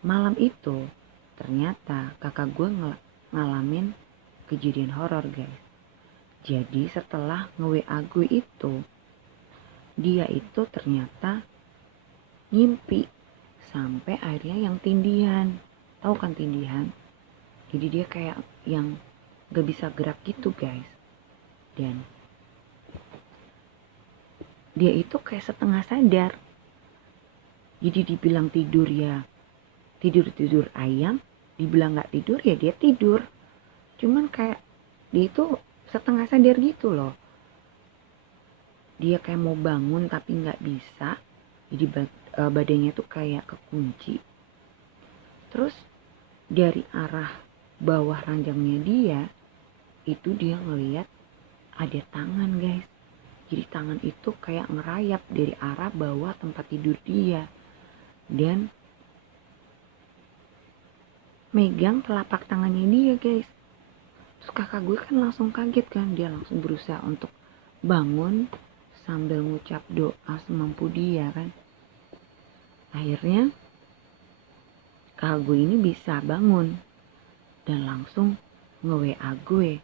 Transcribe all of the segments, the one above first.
Malam itu ternyata kakak gue ngalamin kejadian horor guys. Jadi setelah nge-WA gue itu, dia itu ternyata ngimpi sampai akhirnya yang tindihan. Tahu kan tindihan? Jadi dia kayak yang gak bisa gerak gitu guys. Dan dia itu kayak setengah sadar. Jadi dibilang tidur ya tidur ayam, dibilang gak tidur ya dia tidur. Cuman kayak dia itu setengah sadar gitu loh. Dia kayak mau bangun tapi gak bisa. Jadi badannya tuh kayak kekunci. Terus dari arah bawah ranjangnya dia, itu dia ngeliat ada tangan guys. Jadi tangan itu kayak ngerayap dari arah bawah tempat tidur dia. Dan megang telapak tangannya dia guys. Terus kakak gue kan langsung kaget kan. Dia langsung berusaha untuk bangun sambil ngucap doa semampu dia kan. Akhirnya kakak gue ini bisa bangun dan langsung nge-WA gue.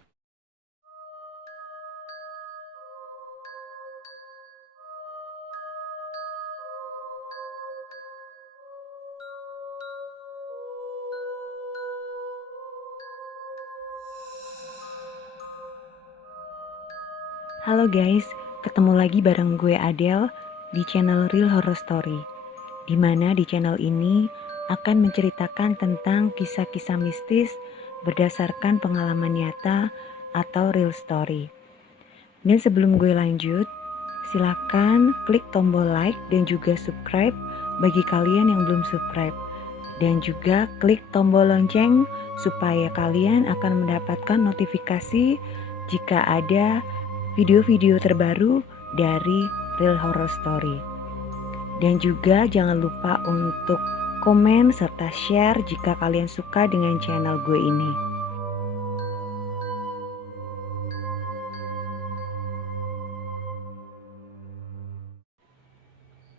Halo guys, ketemu lagi bareng gue Adele di channel Real Horror Story. Dimana di channel ini akan menceritakan tentang kisah-kisah mistis berdasarkan pengalaman nyata atau real story. Dan sebelum gue lanjut, silakan klik tombol like dan juga subscribe bagi kalian yang belum subscribe. Dan juga klik tombol lonceng supaya kalian akan mendapatkan notifikasi jika ada video-video terbaru dari Real Horror Story. Dan juga jangan lupa untuk komen serta share jika kalian suka dengan channel gue ini.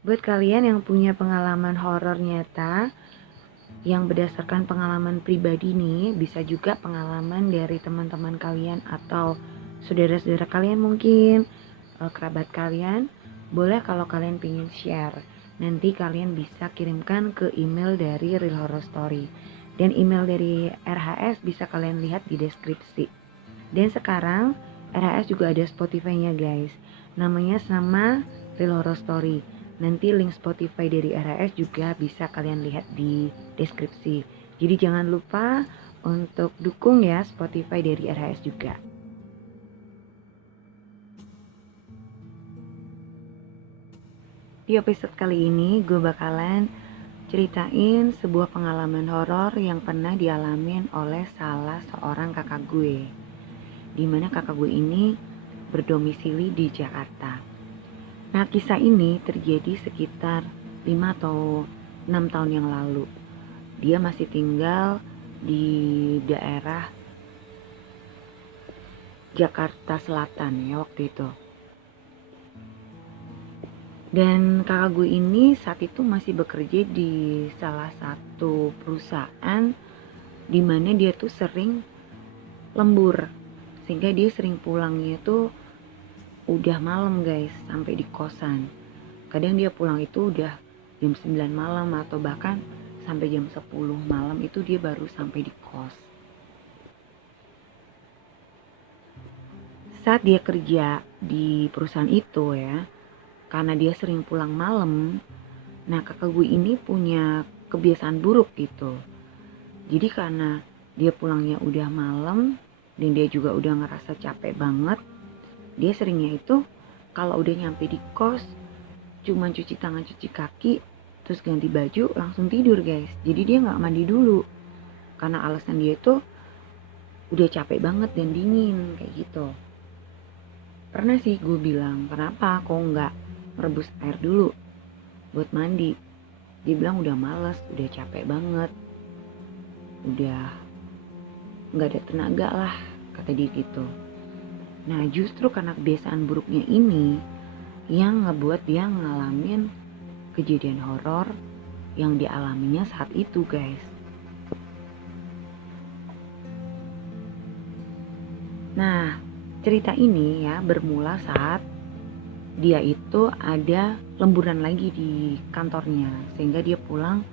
Buat kalian yang punya pengalaman horor nyata yang berdasarkan pengalaman pribadi nih, bisa juga pengalaman dari teman-teman kalian atau saudara-saudara kalian mungkin, kerabat kalian, boleh kalau kalian pengen share. Nanti kalian bisa kirimkan ke email dari Real Horror Story. Dan email dari RHS bisa kalian lihat di deskripsi. Dan sekarang RHS juga ada Spotify-nya guys. Namanya sama Real Horror Story. Nanti link Spotify dari RHS juga bisa kalian lihat di deskripsi. Jadi jangan lupa untuk dukung ya Spotify dari RHS juga. Di episode kali ini gue bakalan ceritain sebuah pengalaman horor yang pernah dialamin oleh salah seorang kakak gue. Dimana kakak gue ini berdomisili di Jakarta. Nah kisah ini terjadi sekitar 5 atau 6 tahun yang lalu. Dia masih tinggal di daerah Jakarta Selatan ya waktu itu. Dan kakak gue ini saat itu masih bekerja di salah satu perusahaan di mana dia tuh sering lembur. Sehingga dia sering pulangnya tuh udah malam guys, sampai di kosan. Kadang dia pulang itu udah jam 9 malam atau bahkan sampai jam 10 malam itu dia baru sampai di kos. Saat dia kerja di perusahaan itu ya, karena dia sering pulang malam, nah kakak gue ini punya kebiasaan buruk gitu. Jadi karena dia pulangnya udah malam dan dia juga udah ngerasa capek banget, dia seringnya itu kalau udah nyampe di kos cuman cuci tangan cuci kaki terus ganti baju langsung tidur guys. Jadi dia gak mandi dulu karena alasan dia itu udah capek banget dan dingin kayak gitu. Pernah sih gue bilang, kenapa kok gak rebus air dulu buat mandi? Dia bilang udah males, udah capek banget, udah gak ada tenaga lah, kata dia gitu. Nah justru karena kebiasaan buruknya ini yang ngebuat dia ngalamin kejadian horor yang dialaminya saat itu, guys. Nah, cerita ini ya bermula saat dia itu ada lemburan lagi di kantornya, sehingga dia pulang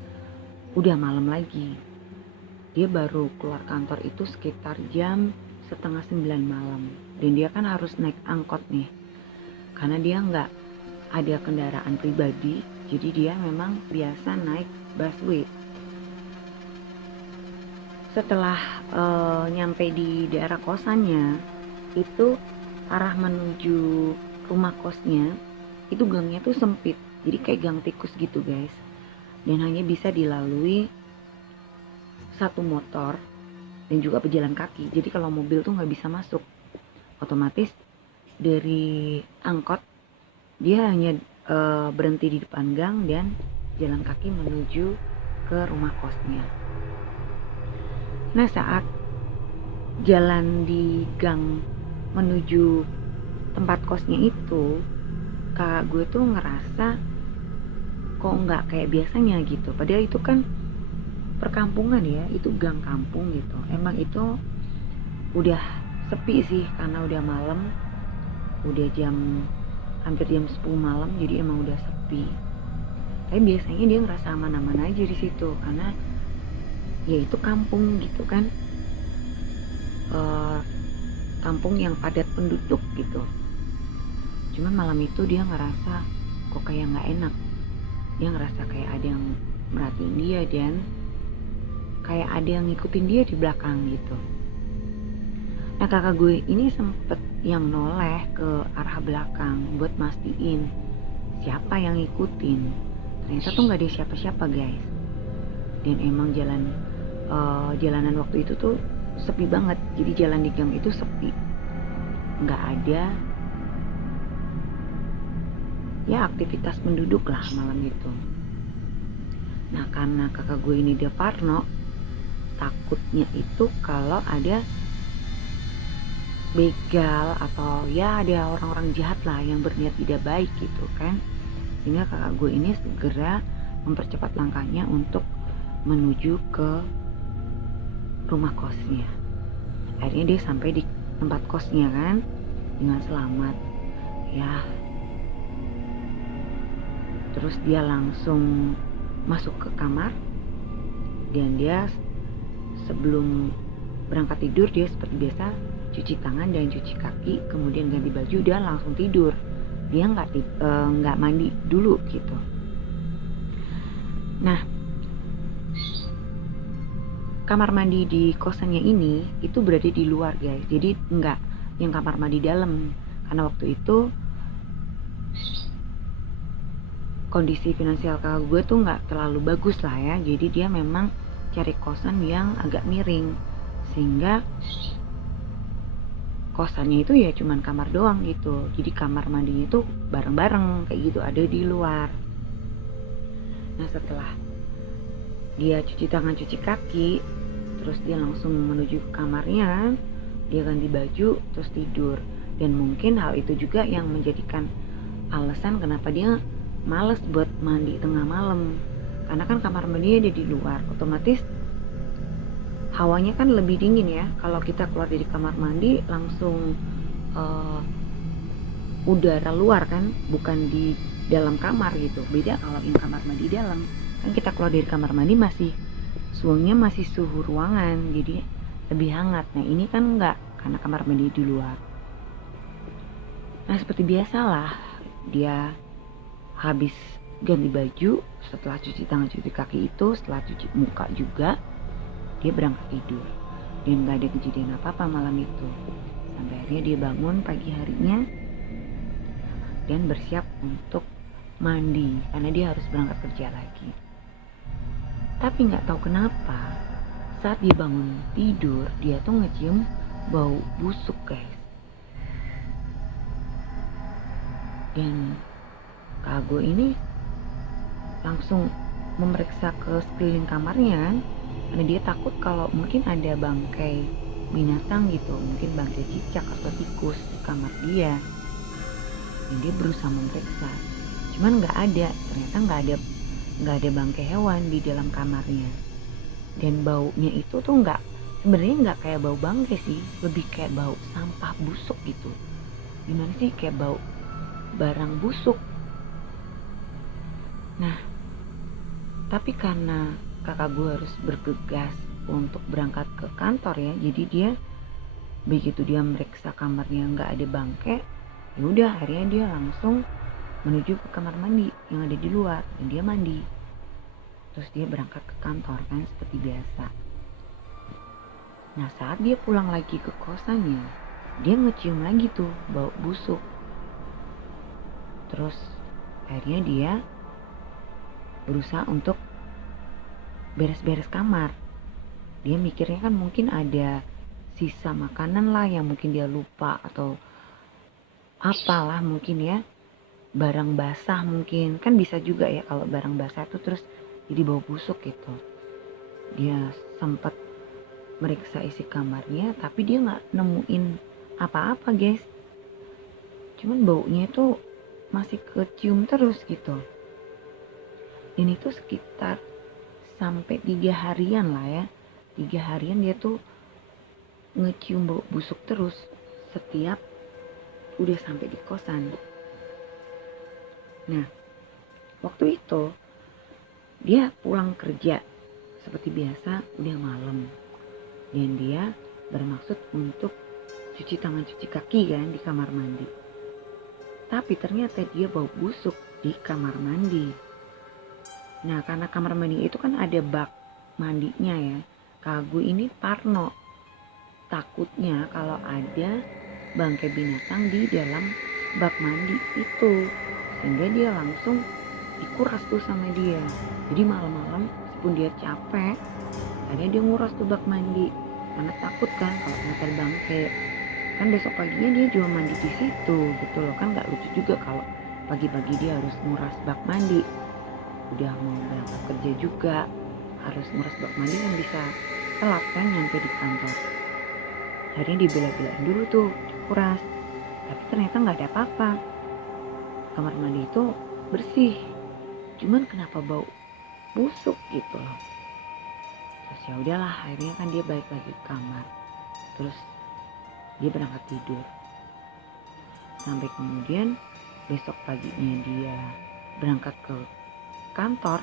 udah malam lagi. Dia baru keluar kantor itu sekitar jam setengah 9 malam, dan dia kan harus naik angkot nih, karena dia nggak ada kendaraan pribadi, jadi dia memang biasa naik busway. Setelah nyampe di daerah kosannya, itu arah menuju rumah kosnya itu gangnya tuh sempit, jadi kayak gang tikus gitu, guys, dan hanya bisa dilalui satu motor dan juga pejalan kaki. Jadi kalau mobil tuh nggak bisa masuk. Otomatis dari angkot dia hanya berhenti di depan gang dan jalan kaki menuju ke rumah kosnya. Nah, saat jalan di gang menuju tempat kosnya itu, kakak gue tuh ngerasa kok nggak kayak biasanya gitu. Padahal itu kan perkampungan ya, itu gang kampung gitu. Emang itu udah sepi sih karena udah malam, udah hampir jam 10 malam, jadi emang udah sepi. Tapi biasanya dia ngerasa aman-aman aja di situ karena ya itu kampung gitu kan, kampung yang padat penduduk gitu. Cuman malam itu dia ngerasa kok kayak nggak enak. Dia ngerasa kayak ada yang merhatiin dia dan kayak ada yang ngikutin dia di belakang gitu. Nah, kakak gue ini sempet yang noleh ke arah belakang buat mastiin siapa yang ngikutin. Ternyata tuh nggak ada siapa-siapa, guys. Dan emang jalanan waktu itu tuh sepi banget. Jadi jalan di gang itu sepi, nggak ada ya aktivitas penduduk lah malam itu. Nah, karena kakak gue ini dia parno, takutnya itu kalau ada begal atau ya ada orang-orang jahat lah yang berniat tidak baik gitu kan. Sehingga kakak gue ini segera mempercepat langkahnya untuk menuju ke rumah kosnya. Akhirnya dia sampai di tempat kosnya kan dengan selamat ya. Terus dia langsung masuk ke kamar, dan dia sebelum berangkat tidur dia seperti biasa cuci tangan dan cuci kaki, kemudian ganti baju dan langsung tidur. Dia nggak mandi dulu gitu. Nah, kamar mandi di kosannya ini itu berada di luar, guys. Jadi nggak yang kamar mandi dalam, karena waktu itu kondisi finansial kakak gue tuh nggak terlalu bagus lah ya. Jadi dia memang cari kosan yang agak miring, sehingga kosannya itu ya cuman kamar doang gitu. Jadi kamar mandinya itu bareng-bareng kayak gitu, ada di luar. Nah, setelah dia cuci tangan cuci kaki, terus dia langsung menuju ke kamarnya, dia ganti baju terus tidur. Dan mungkin hal itu juga yang menjadikan alasan kenapa dia males buat mandi tengah malam, karena kan kamar mandinya ada di luar, otomatis hawanya kan lebih dingin ya. Kalau kita keluar dari kamar mandi langsung udara luar kan, bukan di dalam kamar gitu. Beda kalau yang kamar mandi dalam, kan kita keluar dari kamar mandi masih suhunya masih suhu ruangan, jadi lebih hangat. Nah, ini kan enggak, karena kamar mandi di luar. Nah, seperti biasalah dia habis ganti baju, setelah cuci tangan cuci kaki itu, setelah cuci muka juga, dia berangkat tidur. Dan gak ada kejadian apa-apa malam itu. Sampai akhirnya dia bangun pagi harinya dan bersiap untuk mandi, karena dia harus berangkat kerja lagi. Tapi gak tahu kenapa saat dia bangun tidur, dia tuh ngecium bau busuk, guys. Dan kakak gue ini langsung memeriksa ke sekeliling kamarnya, karena dia takut kalau mungkin ada bangkai binatang gitu, mungkin bangkai cicak atau tikus di kamar dia. Dan dia berusaha memeriksa, cuman nggak ada, ternyata nggak ada nggak ada bangkai hewan di dalam kamarnya. Dan baunya itu tuh sebenarnya nggak kayak bau bangkai sih, lebih kayak bau sampah busuk gitu. Gimana sih, kayak bau barang busuk. Nah, tapi karena kakak gue harus bergegas untuk berangkat ke kantor ya, jadi dia begitu dia meriksa kamarnya nggak ada bangkai, ya udah akhirnya dia langsung menuju ke kamar mandi yang ada di luar dan dia mandi. Terus dia berangkat ke kantor kan seperti biasa. Nah, saat dia pulang lagi ke kosannya, dia ngecium lagi tuh bau busuk. Terus akhirnya dia berusaha untuk beres-beres kamar. Dia mikirnya kan mungkin ada sisa makanan lah yang mungkin dia lupa atau apalah mungkin ya, barang basah mungkin, kan bisa juga ya kalau barang basah itu terus jadi bau busuk gitu. Dia sempat meriksa isi kamarnya tapi dia nggak nemuin apa-apa guys, cuman baunya itu masih kecium terus gitu. Ini tuh sekitar sampai 3 harian lah ya, 3 harian dia tuh ngecium bau busuk terus setiap udah sampai di kosan. Nah, waktu itu dia pulang kerja seperti biasa, udah malam, dan dia bermaksud untuk cuci tangan cuci kaki kan di kamar mandi. Tapi ternyata dia bau busuk di kamar mandi. Nah, karena kamar mandi itu kan ada bak mandinya ya, kakak gue ini parno, takutnya kalau ada bangkai binatang di dalam bak mandi itu, sehingga dia langsung dikuras tuh sama dia. Jadi malam-malam meskipun dia capek, akhirnya dia nguras tuh bak mandi karena takut kan kalau ternyata bangkai. Kan besok paginya dia juga mandi di situ gitu loh, kan nggak lucu juga kalau pagi-pagi dia harus nguras bak mandi. Udah mau berangkat kerja juga harus nguras bak mandi, yang bisa telat kan nyampe di kantor. Akhirnya dibela-belain dulu tuh dikuras, tapi ternyata nggak ada apa-apa. Kamar mandi itu bersih, cuman kenapa bau busuk gitu loh. Terus ya udahlah, akhirnya kan dia balik lagi ke kamar. Terus dia berangkat tidur. Sampai kemudian besok paginya dia berangkat ke kantor,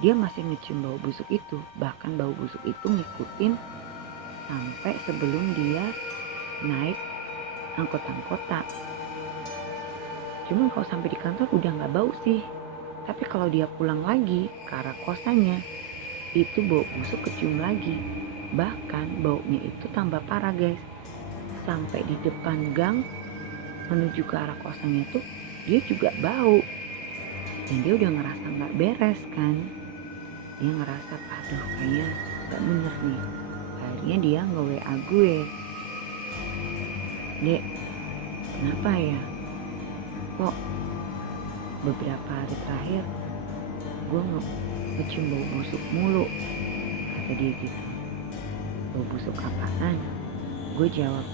dia masih ngecium bau busuk itu. Bahkan bau busuk itu ngikutin sampai sebelum dia naik angkutan kota. Cuman kalau sampai di kantor udah gak bau sih. Tapi kalau dia pulang lagi ke arah kosannya, itu bau busuk kecium lagi. Bahkan baunya itu tambah parah guys. Sampai di depan gang menuju ke arah kosannya tuh dia juga bau. Dan dia udah ngerasa gak beres kan. Dia ngerasa aduh kayaknya gak bener nih. Akhirnya dia nge-WA gue, "Dek, kenapa ya? Kok beberapa hari terakhir gue ngecium bau busuk mulu?" Kata dia gitu. "Bau busuk apaan?" Gue jawab,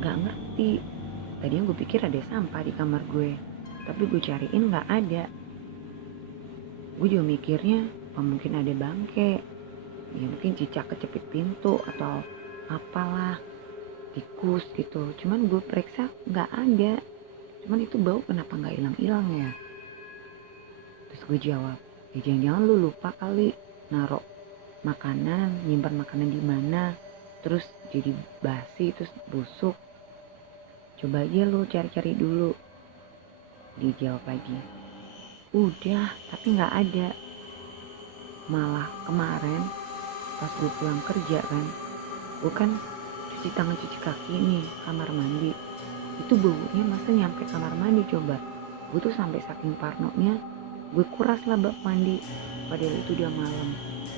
"Gak ngerti. Tadinya gue pikir ada sampah di kamar gue, tapi gue cariin gak ada. Gue juga mikirnya mungkin ada bangkai, ya mungkin cicak kecepit pintu atau apalah, tikus gitu. Cuman gue periksa gak ada. Cuman itu bau kenapa gak hilang-hilang ya?" Terus gue jawab, "Ya jangan-jangan lu lupa kali naruh makanan, nyimpan makanan di mana, terus jadi basi terus busuk. Coba aja lu cari-cari dulu." Dia jawab lagi, "Udah, tapi gak ada. Malah kemarin pas gue pulang kerja kan, gue kan cuci tangan cuci kaki nih kamar mandi. Itu baunya masa nyampe kamar mandi coba. Gue tuh sampai saking parnonya, gue kuras lah bak mandi. Padahal itu udah malam.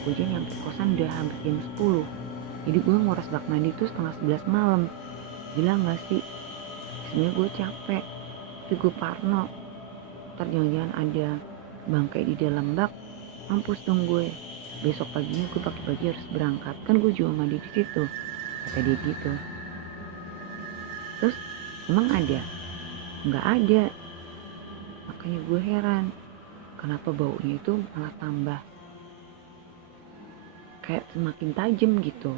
Gue aja nyampe kosan udah hampir jam 10. Jadi gue nguras bak mandi tuh setengah 11 malam. Gila gak sih? Sebenernya gue capek, tapi gue parno. Ntar jangan-jangan ada bangkai di dalam bak, mampus dong gue. Besok paginya gue pagi-pagi harus berangkat, kan gue juga mandi di situ." Kata dia gitu. Terus emang ada? Nggak ada. Makanya gue heran. kenapa baunya itu malah tambah kayak semakin tajam gitu.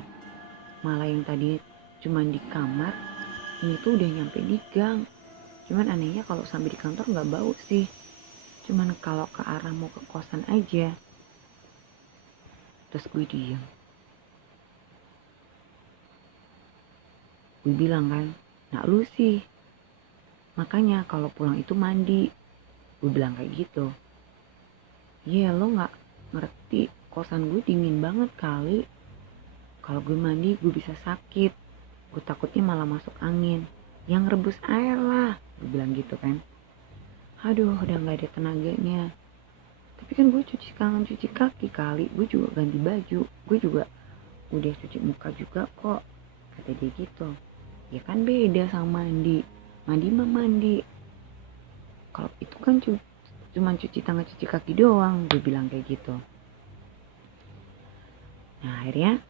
Malah yang tadi cuman di kamar, ini tuh udah nyampe di gang. Cuman anehnya kalau sampai di kantor nggak bau sih, cuman kalau ke arah mau ke kosan aja. Terus gue diem, gue bilang kan, nah lu sih makanya kalau pulang itu mandi, gue bilang kayak gitu. Iya, lo nggak ngerti, kosan gue dingin banget kali, kalau gue mandi gue bisa sakit, gue takutnya malah masuk angin, yang rebus air lah, gue bilang gitu kan. Aduh, udah nggak ada tenaganya. Tapi kan gue kangen cuci kaki kali, gue juga ganti baju, gue juga udah cuci muka juga kok, kata dia gitu. Ya kan beda sama mandi, mandi mah mandi, kalau itu kan cuman cuci tangan cuci kaki doang, gue bilang kayak gitu. Nah akhirnya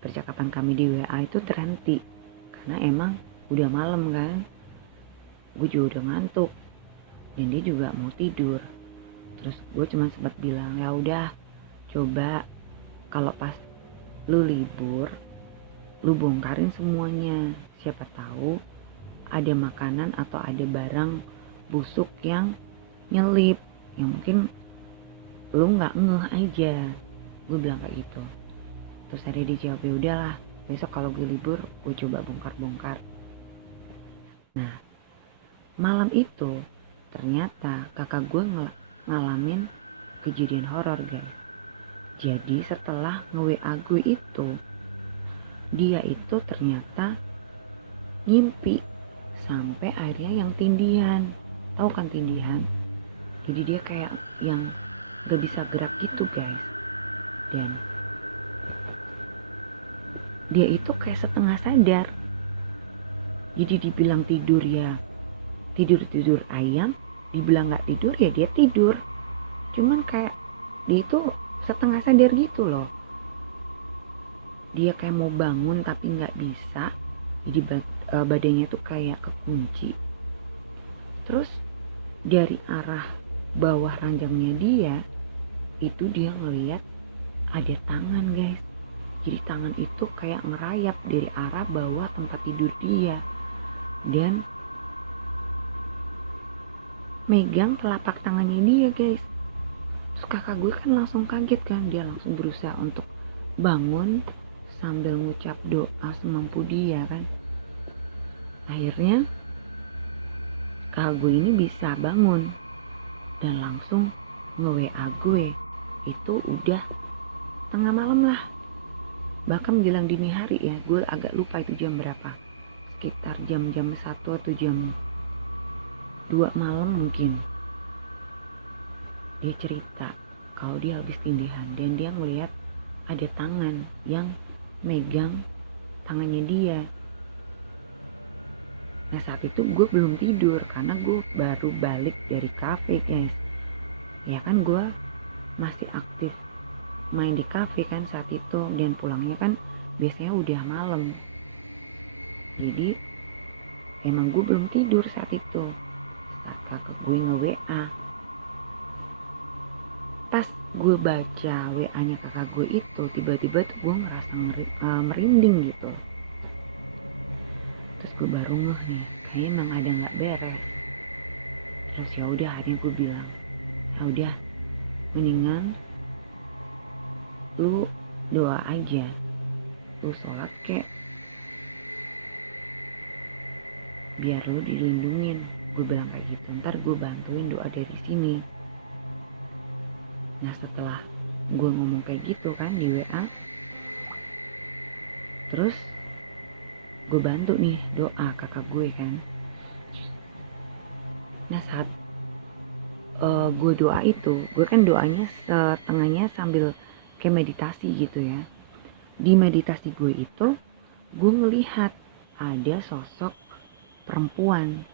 percakapan kami di WA itu terhenti karena emang udah malam kan, gue juga udah ngantuk dan dia juga mau tidur. Terus gue cuma sempat bilang, ya udah coba kalau pas lu libur lu bongkarin semuanya, siapa tahu ada makanan atau ada barang busuk yang nyelip, yang mungkin lu nggak ngeh aja, gue bilang kayak gitu. Terus ada dijawab, ya udahlah besok kalau gue libur gue coba bongkar-bongkar. Nah malam itu ternyata kakak gue ngalamin kejadian horor guys. Jadi setelah nge-WA gue itu, dia itu ternyata ngimpi sampai akhirnya yang tindihan. Tahu kan tindihan? Jadi dia kayak yang gak bisa gerak gitu guys. Dan dia itu kayak setengah sadar. Jadi dibilang tidur ya tidur ayam, dibilang gak tidur ya dia tidur. Cuman kayak dia itu setengah sadar gitu loh. Dia kayak mau bangun tapi gak bisa. Jadi badannya tuh kayak kekunci. Terus dari arah bawah ranjangnya dia, itu dia ngeliat ada tangan guys. Jadi tangan itu kayak ngerayap dari arah bawah tempat tidur dia. Dan megang telapak tangannya dia guys. Terus kakak gue kan langsung kaget kan. Dia langsung berusaha untuk bangun sambil ngucap doa semampu dia kan. Akhirnya kakak gue ini bisa bangun dan langsung nge-WA gue. Itu udah tengah malam lah, bahkan menjelang dini hari ya, gue agak lupa itu jam berapa, sekitar jam 1 atau jam 2 malam mungkin. Dia cerita kalau dia habis tindihan dan dia ngeliat ada tangan yang megang tangannya dia. Nah saat itu gue belum tidur karena gue baru balik dari kafe guys. Ya kan gue masih aktif main di kafe kan saat itu, dan pulangnya kan biasanya udah malam. Jadi emang gue belum tidur saat itu, saat kakak gue nge-WA. Pas gue baca WA-nya kakak gue itu, tiba-tiba tuh gue ngerasa merinding gitu. Terus gue baru ngeh nih, kayaknya emang ada nggak beres. Terus ya udah akhirnya gue bilang, ya udah mendingan lu doa aja, lu sholat kek, biar lu dilindungin, gue bilang kayak gitu. Ntar gue bantuin doa dari sini. Nah setelah gue ngomong kayak gitu kan di WA, terus gue bantu nih doa kakak gue kan. Nah saat gue doa itu, gue kan doanya setengahnya sambil kayak meditasi gitu ya. Di meditasi gue itu, gue ngelihat ada sosok perempuan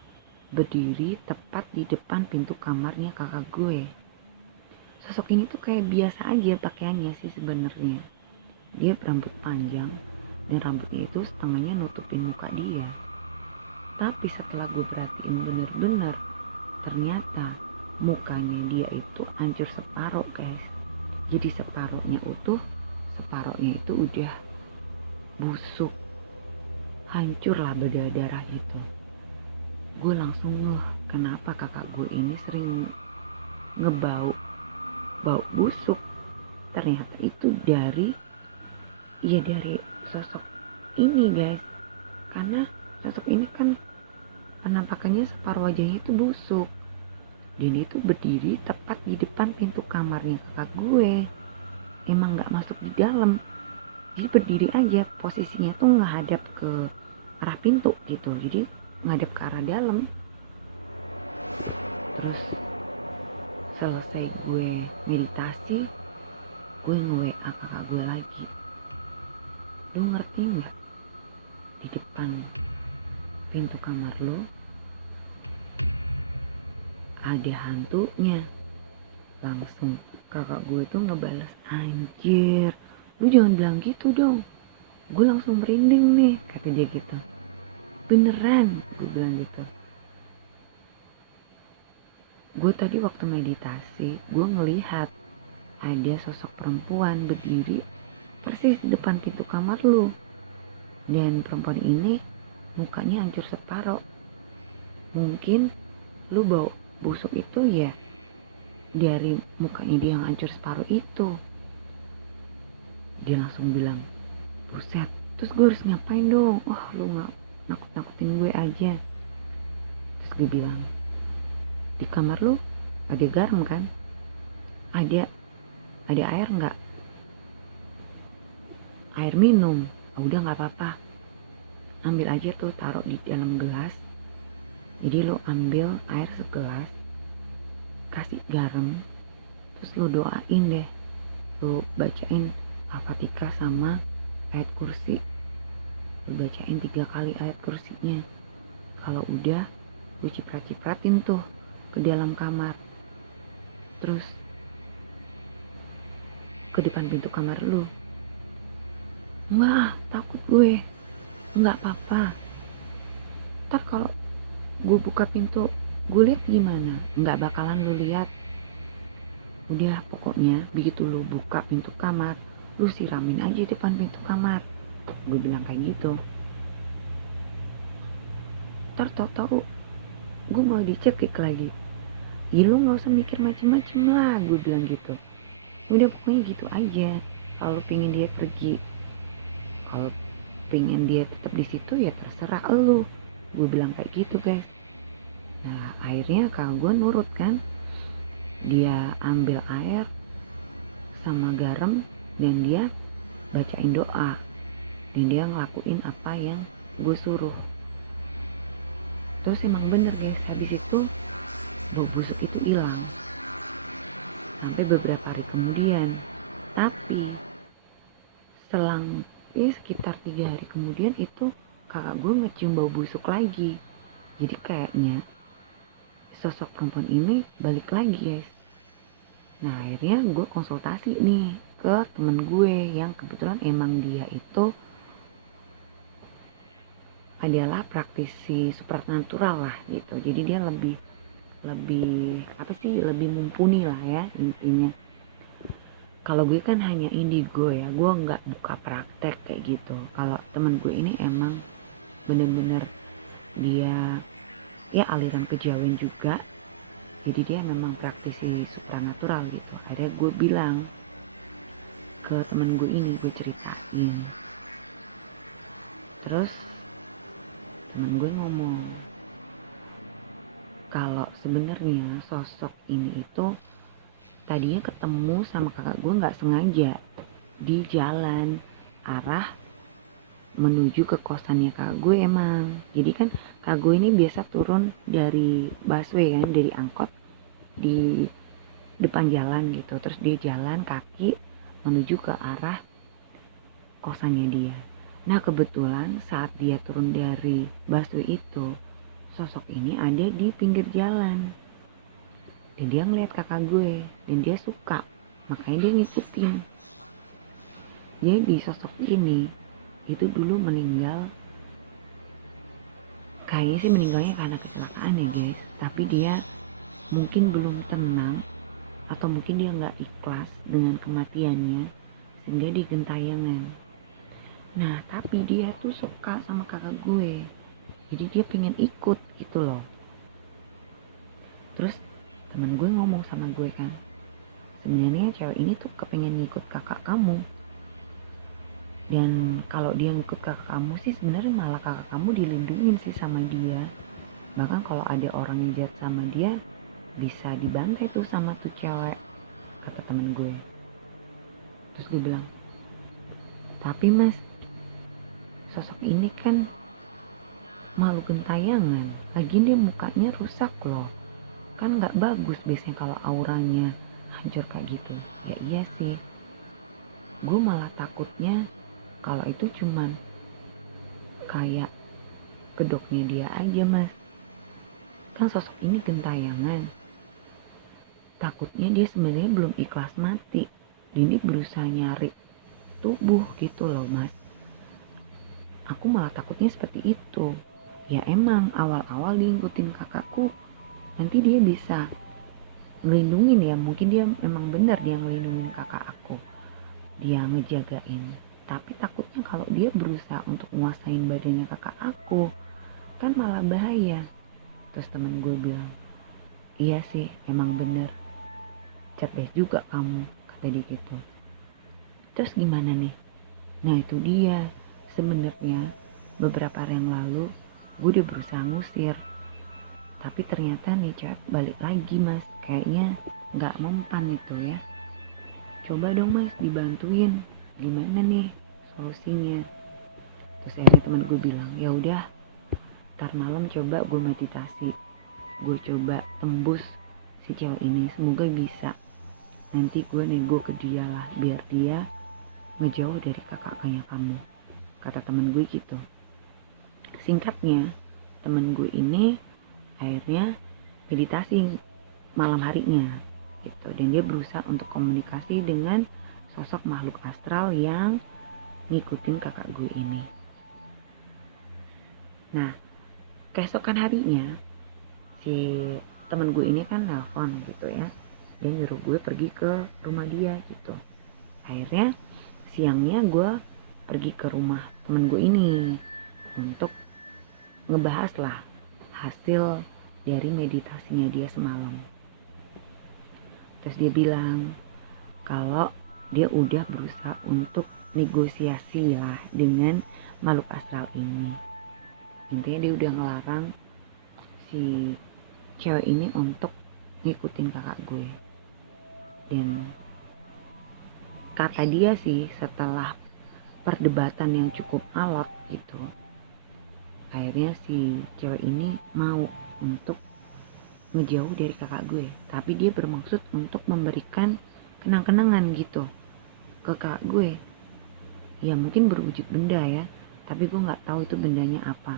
berdiri tepat di depan pintu kamarnya kakak gue. Sosok ini tuh kayak biasa aja pakaiannya sih sebenarnya. Dia rambut panjang dan rambutnya itu setengahnya nutupin muka dia. Tapi setelah gue perhatiin bener-bener, ternyata mukanya dia itu hancur separuh guys. Jadi separuhnya utuh, separuhnya itu udah busuk, hancur lah berdarah gitu. Gue langsung kenapa kakak gue ini sering ngebau busuk. Ternyata itu dari sosok ini guys. Karena sosok ini kan penampakannya separuh wajahnya itu busuk. Dan dia itu berdiri tepat di depan pintu kamarnya kakak gue. Emang gak masuk di dalam. Jadi berdiri aja, posisinya tuh ngadap ke arah pintu gitu. Jadi ngadap ke arah dalam. Terus selesai gue meditasi, gue nge-WA kakak gue lagi. Lu ngerti nggak? Di depan pintu kamar lu ada hantunya. Langsung kakak gue tuh ngebales, anjir, lu jangan bilang gitu dong. Gue langsung merinding nih, kata dia gitu. Beneran, gue bilang gitu. Gue tadi waktu meditasi, gue ngelihat ada sosok perempuan berdiri persis di depan pintu kamar lu. Dan perempuan ini mukanya hancur separuh. Mungkin lu bau busuk itu ya dari mukanya dia yang hancur separuh itu. Dia langsung bilang, buset, terus gue harus ngapain dong? Oh, lu gak nakut-nakutin gue aja. Terus gue bilang, di kamar lu ada garam kan? Ada air nggak? Air minum. Udah nggak apa-apa, ambil aja tuh, taruh di dalam gelas. Jadi lo ambil air segelas, kasih garam, terus lo doain deh, lo bacain Al-Fatihah sama ayat kursi. Lo bacain 3 kali ayat kursinya. Kalau udah, lo ciprat-cipratin tuh ke dalam kamar. Terus ke depan pintu kamar lo. Enggak, takut gue. Enggak apa-apa. Ntar kalau gue buka pintu, gue lihat gimana? Enggak bakalan lo lihat. Udah, pokoknya begitu lo buka pintu kamar, lu siramin aja depan pintu kamar. Gue bilang kayak gitu. Ntar tau-tau gue mau dicekik lagi. Ya lu gak usah mikir macem-macem lah, gue bilang gitu. Udah pokoknya gitu aja. Kalau pengen dia pergi, kalau pengen dia tetap di situ ya terserah lu. Gue bilang kayak gitu guys. Nah akhirnya kakak gue nurut kan. Dia ambil air sama garam dan dia bacain doa. Dan dia ngelakuin apa yang gue suruh. Terus emang bener guys, habis itu bau busuk itu hilang. Sampai beberapa hari kemudian. Tapi selang sekitar 3 hari kemudian itu kakak gue ngecium bau busuk lagi. Jadi kayaknya sosok perempuan ini balik lagi guys. Nah akhirnya gue konsultasi nih ke temen gue yang kebetulan emang dia itu adalah praktisi supernatural lah gitu. Jadi dia lebih lebih mumpuni lah ya intinya. Kalau gue kan hanya indigo ya, gue nggak buka praktek kayak gitu. Kalau temen gue ini emang bener-bener dia ya aliran kejawen juga. Jadi dia memang praktisi supranatural gitu. Akhirnya gue bilang ke temen gue ini, gue ceritain. Terus temen gue ngomong, kalau sebenarnya sosok ini itu tadinya ketemu sama kakak gue nggak sengaja di jalan arah menuju ke kosannya kakak gue emang. Jadi kan kakak gue ini biasa turun dari busway kan, dari angkot di depan jalan gitu. Terus dia jalan kaki menuju ke arah kosannya dia. Nah kebetulan saat dia turun dari busway itu, sosok ini ada di pinggir jalan. Dan dia ngeliat kakak gue dan dia suka, makanya dia ngikutin. Jadi sosok ini itu dulu meninggal, kayaknya sih meninggalnya karena kecelakaan ya guys. Tapi dia mungkin belum tenang, atau mungkin dia nggak ikhlas dengan kematiannya sehingga dia gentayangan. Nah tapi dia tuh suka sama kakak gue, jadi dia pengen ikut gitu loh. Terus teman gue ngomong sama gue kan, sebenarnya cewek ini tuh kepengen ngikut kakak kamu, dan kalau dia ngikut kakak kamu sih sebenarnya malah kakak kamu dilindungin sih sama dia. Bahkan kalau ada orang yang jahat sama dia bisa dibantai tuh sama tuh cewek, kata temen gue. Terus gue bilang, tapi mas, sosok ini kan malu gentayangan, lagian dia mukanya rusak loh, kan gak bagus biasanya kalau auranya hancur kayak gitu. Ya iya sih, gue malah takutnya kalau itu cuman kayak kedoknya dia aja mas, kan sosok ini gentayangan, takutnya dia sebenarnya belum ikhlas mati, ini berusaha nyari tubuh gitu loh mas. Aku malah takutnya seperti itu. Ya emang awal-awal dia ngikutin kakakku, nanti dia bisa ngelindungin ya, mungkin dia memang benar dia ngelindungin kakak aku, dia ngejagain. Tapi takutnya kalau dia berusaha untuk nguasain badannya kakak aku, kan malah bahaya. Terus temen gue bilang, iya sih emang bener, cerdas juga kamu, kata dia gitu. Terus gimana nih? Nah itu dia, sebenarnya beberapa hari yang lalu gue udah berusaha ngusir, tapi ternyata nih cewek balik lagi mas, kayaknya nggak mempan itu ya. Coba dong mas dibantuin, gimana nih solusinya. Terus akhirnya teman gue bilang, ya udah ntar malam coba gue meditasi, gue coba tembus si cewek ini, semoga bisa. Nanti gue nego ke dia lah biar dia ngejauh dari kakaknya kamu, kata temen gue gitu. Singkatnya, temen gue ini akhirnya meditasi malam harinya gitu, dan dia berusaha untuk komunikasi dengan sosok makhluk astral yang ngikutin kakak gue ini. Nah keesokan harinya si temen gue ini kan nelpon gitu ya, dia nyuruh gue pergi ke rumah dia gitu. Akhirnya siangnya gue pergi ke rumah temen gue ini untuk ngebahas lah hasil dari meditasinya dia semalam. Terus dia bilang kalau dia udah berusaha untuk negosiasi lah dengan makhluk astral ini. Intinya dia udah ngelarang si cewek ini untuk ngikutin kakak gue. Dan kata dia sih setelah perdebatan yang cukup alot gitu, akhirnya si cewek ini mau untuk ngejauh dari kakak gue, tapi dia bermaksud untuk memberikan kenang-kenangan gitu ke kakak gue. Ya mungkin berwujud benda ya, tapi gue nggak tahu itu bendanya apa.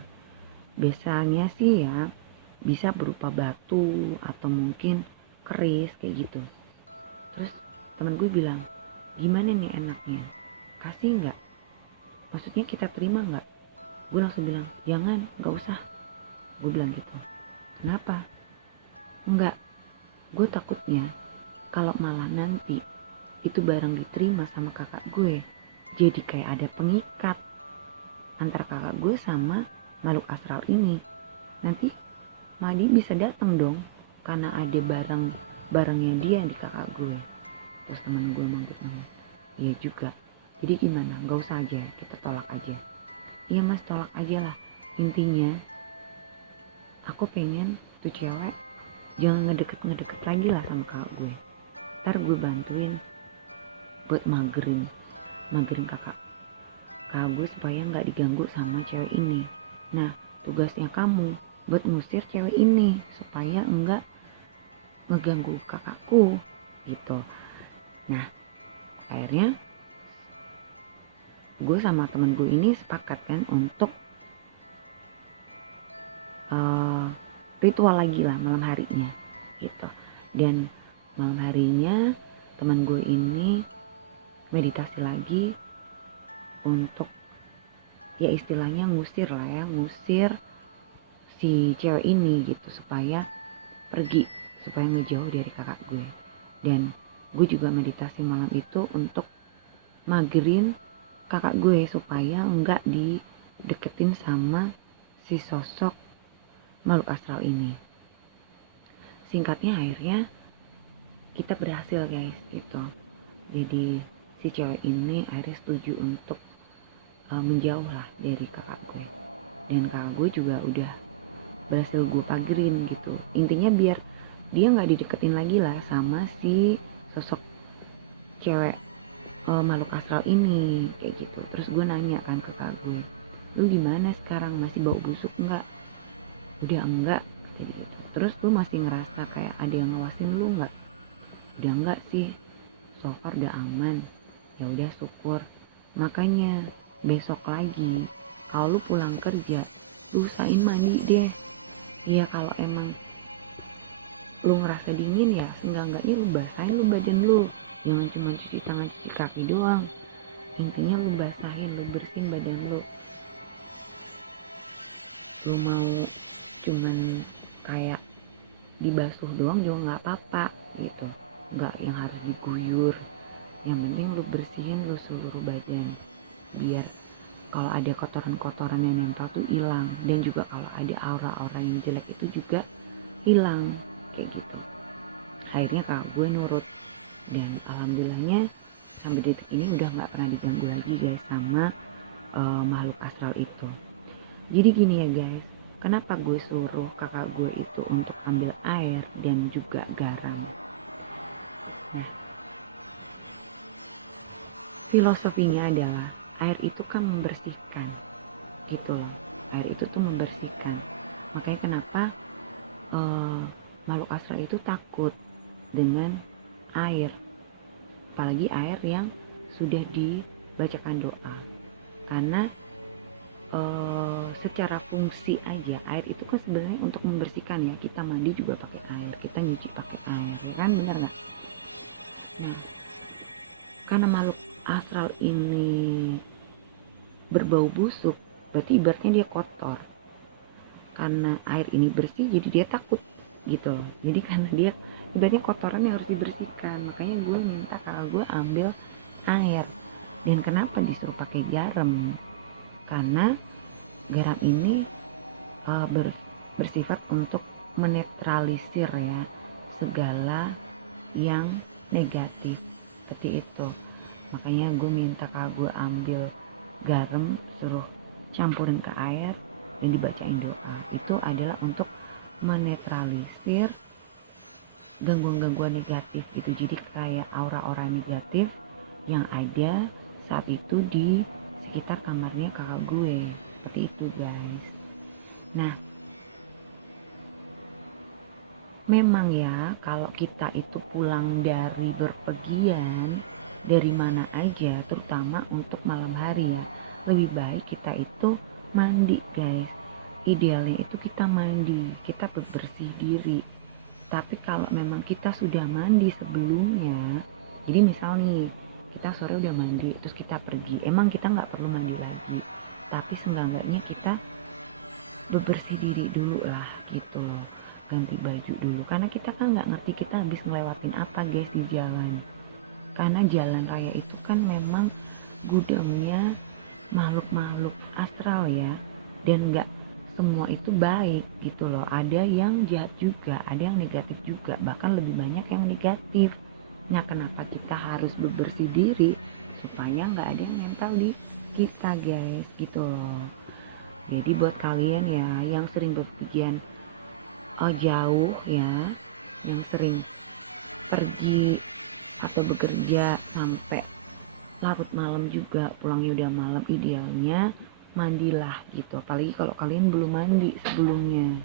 Biasanya sih ya bisa berupa batu atau mungkin keris kayak gitu. Terus teman gue bilang, gimana nih enaknya, kasih nggak, maksudnya kita terima nggak? Gue langsung bilang, jangan, nggak usah, gue bilang gitu. Kenapa? Enggak, gue takutnya kalau malah nanti itu barang diterima sama kakak gue, jadi kayak ada pengikat antara kakak gue sama makhluk astral ini. Nanti Madi bisa datang dong karena ada barangnya dia di kakak gue. Terus teman gue manggut-manggut, iya juga, jadi gimana, gak usah aja, kita tolak aja. Iya mas, tolak aja lah, intinya aku pengen tuh cewek jangan ngedeket lagi lah sama kakak gue. Ntar gue bantuin buat magerin kakak gue supaya gak diganggu sama cewek ini. Nah tugasnya kamu buat ngusir cewek ini supaya enggak ngeganggu kakakku gitu. Nah akhirnya gue sama temen gue ini sepakat kan untuk ritual lagi lah malam harinya gitu. Dan malam harinya teman gue ini meditasi lagi untuk ya istilahnya ngusir lah ya, ngusir si cewek ini gitu supaya pergi, supaya ngejauh dari kakak gue. Dan gue juga meditasi malam itu untuk magerin kakak gue supaya enggak dideketin sama si sosok makhluk astral ini. Singkatnya akhirnya kita berhasil guys gitu. Jadi si cewek ini akhirnya setuju untuk menjauh lah dari kakak gue. Dan kakak gue juga udah berhasil gue pagerin gitu. Intinya biar dia nggak dideketin lagi lah sama si sosok cewek makhluk astral ini kayak gitu. Terus gue nanya kan ke kakak gue, lu gimana sekarang, masih bau busuk nggak? Udah enggak kayak gitu. Terus lu masih ngerasa kayak ada yang ngawasin lu nggak? Udah enggak sih, so far udah aman. Ya udah syukur. Makanya besok lagi kalau lu pulang kerja, lu usahain mandi deh. Iya, kalau emang lu ngerasa dingin ya seenggak-enggaknya lu basahin lu badan lu. Jangan cuma cuci tangan cuci kaki doang. Intinya lu basahin, lu bersihin badan lu. Lu mau cuman kayak dibasuh doang juga nggak apa-apa gitu, nggak yang harus diguyur. Yang penting lu bersihin lu seluruh badan biar kalau ada kotoran-kotoran yang nempel tuh hilang, dan juga kalau ada aura-aura yang jelek itu juga hilang kayak gitu. Akhirnya kakak gue nurut, dan alhamdulillahnya sampai detik ini udah nggak pernah diganggu lagi guys sama makhluk astral itu. Jadi gini ya guys, kenapa gue suruh kakak gue itu untuk ambil air dan juga garam. Nah, filosofinya adalah air itu kan membersihkan gitu loh. Air itu tuh membersihkan. Makanya kenapa makhluk astral itu takut dengan air, apalagi air yang sudah dibacakan doa. Karena secara fungsi aja air itu kan sebenarnya untuk membersihkan ya. Kita mandi juga pakai air, kita nyuci pakai air, ya kan, benar nggak? Nah, karena makhluk astral ini berbau busuk, berarti ibaratnya dia kotor. Karena air ini bersih, jadi dia takut gitu loh. Jadi karena dia ibaratnya kotoran yang harus dibersihkan, makanya gue minta kakak gue ambil air. Dan kenapa disuruh pakai garam? Karena garam ini bersifat untuk menetralisir ya segala yang negatif seperti itu. Makanya gue minta kakak gue ambil garam, suruh campurin ke air dan dibacain doa. Itu adalah untuk menetralisir gangguan-gangguan negatif gitu. Jadi kayak aura-aura negatif yang ada saat itu di sekitar kamarnya kakak gue. Seperti itu guys. Nah, memang ya kalau kita itu pulang dari berpergian dari mana aja, terutama untuk malam hari ya, lebih baik kita itu mandi guys. Idealnya itu kita mandi, kita bersih diri. Tapi kalau memang kita sudah mandi sebelumnya, jadi misal nih kita sore udah mandi terus kita pergi, emang kita nggak perlu mandi lagi, tapi seenggak-enggaknya kita bebersih diri dulu lah gitu loh, ganti baju dulu, karena kita kan nggak ngerti kita habis ngelewatin apa guys di jalan. Karena jalan raya itu kan memang gudangnya makhluk-makhluk astral ya, dan nggak semua itu baik gitu loh. Ada yang jahat juga, ada yang negatif juga, bahkan lebih banyak yang negatif. Nah, kenapa kita harus bebersih diri supaya nggak ada yang nempel di kita guys gitu loh. Jadi buat kalian ya yang sering bepergian jauh ya, yang sering pergi atau bekerja sampai larut malam juga, pulangnya udah malam, idealnya mandilah gitu. Apalagi kalau kalian belum mandi sebelumnya,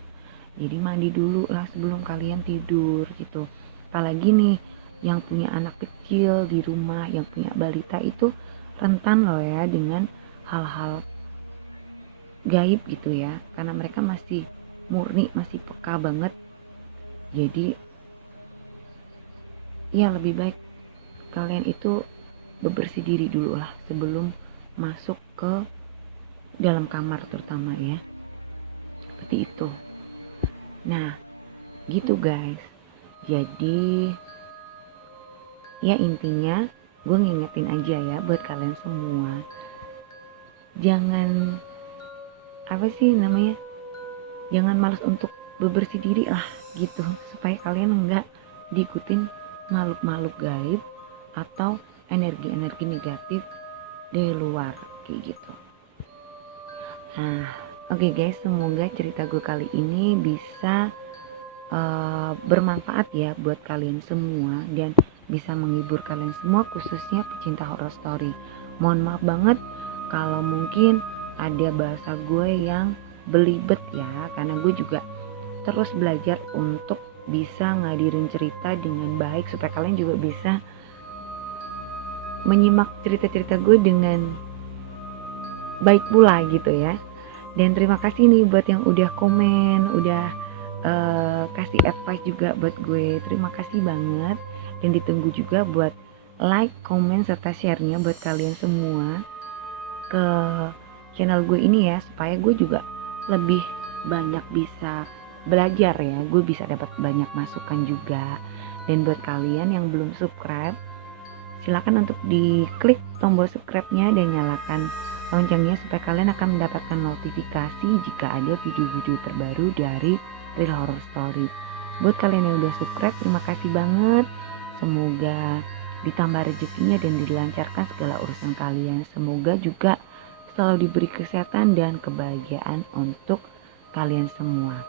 jadi mandi dulu lah sebelum kalian tidur gitu. Apalagi nih yang punya anak kecil di rumah, yang punya balita itu rentan loh ya dengan hal-hal gaib gitu ya, karena mereka masih murni, masih peka banget. Jadi ya lebih baik kalian itu bebersih diri dulu lah sebelum masuk ke dalam kamar terutama ya, seperti itu. Nah gitu guys, Jadi ya intinya gue ngingetin aja ya buat kalian semua, jangan apa sih namanya, jangan malas untuk bebersih diri lah gitu, supaya kalian enggak diikutin makhluk-makhluk gaib atau energi-energi negatif dari luar kayak gitu. Nah, oke guys, semoga cerita gue kali ini bisa bermanfaat ya buat kalian semua dan bisa menghibur kalian semua, khususnya pecinta horror story. Mohon maaf banget kalau mungkin ada bahasa gue yang belibet ya, karena gue juga terus belajar untuk bisa ngadirin cerita dengan baik supaya kalian juga bisa menyimak cerita-cerita gue dengan baik pula gitu ya. Dan terima kasih nih buat yang udah komen, udah kasih advice juga buat gue. Terima kasih banget, dan ditunggu juga buat like, komen, serta share-nya buat kalian semua ke channel gue ini ya, supaya gue juga lebih banyak bisa belajar ya, gue bisa dapat banyak masukan juga. Dan buat kalian yang belum subscribe, silakan untuk diklik tombol subscribe-nya dan nyalakan loncengnya supaya kalian akan mendapatkan notifikasi jika ada video-video terbaru dari Real Horror Story. Buat kalian yang udah subscribe, terima kasih banget. Semoga ditambah rezekinya dan dilancarkan segala urusan kalian. Semoga juga selalu diberi kesehatan dan kebahagiaan untuk kalian semua.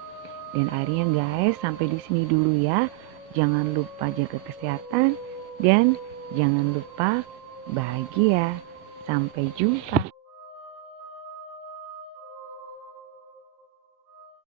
Dan akhirnya guys, sampai di sini dulu ya. Jangan lupa jaga kesehatan dan jangan lupa bahagia. Sampai jumpa.